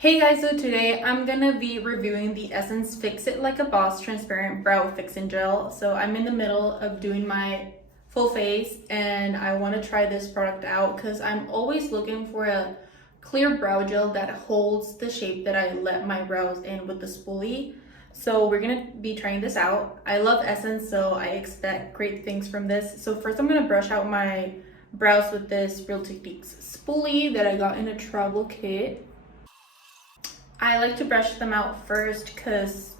Hey guys, so today I'm gonna be reviewing the Essence Fix It Like a Boss Transparent Brow Fixing Gel. So I'm in the middle of doing my full face and I want to try this product out because I'm always looking for a clear brow gel that holds the shape that I let my brows in with the spoolie. So we're gonna be trying this out. I love Essence, so I expect great things from this. So first I'm gonna brush out my brows with this Real Techniques spoolie that I got in a travel kit. I like to brush them out first because,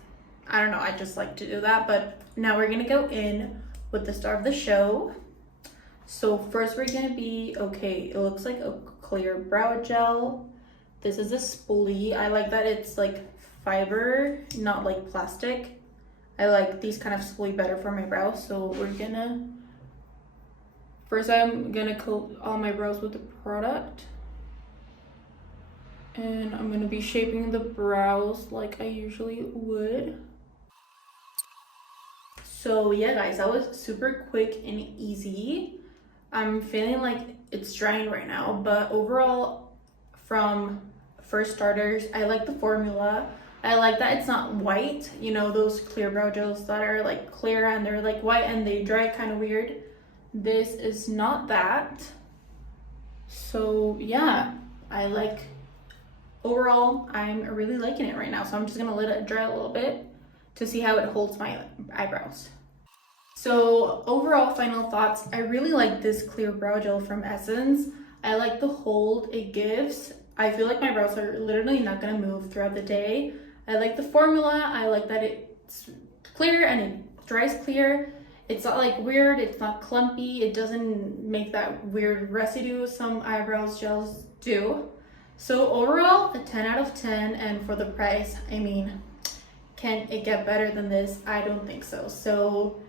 I don't know, I just like to do that. But now we're going to go in with the star of the show. So first we're going to be, okay, it looks like a clear brow gel. This is a spoolie. I like that it's like fiber, not like plastic. I like these kind of spoolie better for my brows. So we're going to, first I'm going to coat all my brows with the product. And I'm going to be shaping the brows like I usually would. So yeah guys, that was super quick and easy. I'm feeling like it's drying right now, but overall from first starters, I like the formula. I like that it's not white, you know, those clear brow gels that are like clear and they're like white and they dry kind of weird. This is not that. So yeah, overall, I'm really liking it right now, so I'm just gonna let it dry a little bit to see how it holds my eyebrows. So overall, final thoughts, I really like this clear brow gel from Essence. I like the hold it gives. I feel like my brows are literally not gonna move throughout the day. I like the formula. I like that it's clear and it dries clear. It's not like weird, it's not clumpy, it doesn't make that weird residue some eyebrows gels do. So overall, a 10 out of 10, and for the price, I mean, can it get better than this? I don't think so. So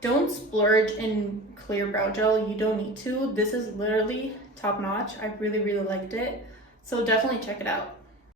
don't splurge in clear brow gel. You don't need to. This is literally top notch. I really liked it. So definitely check it out.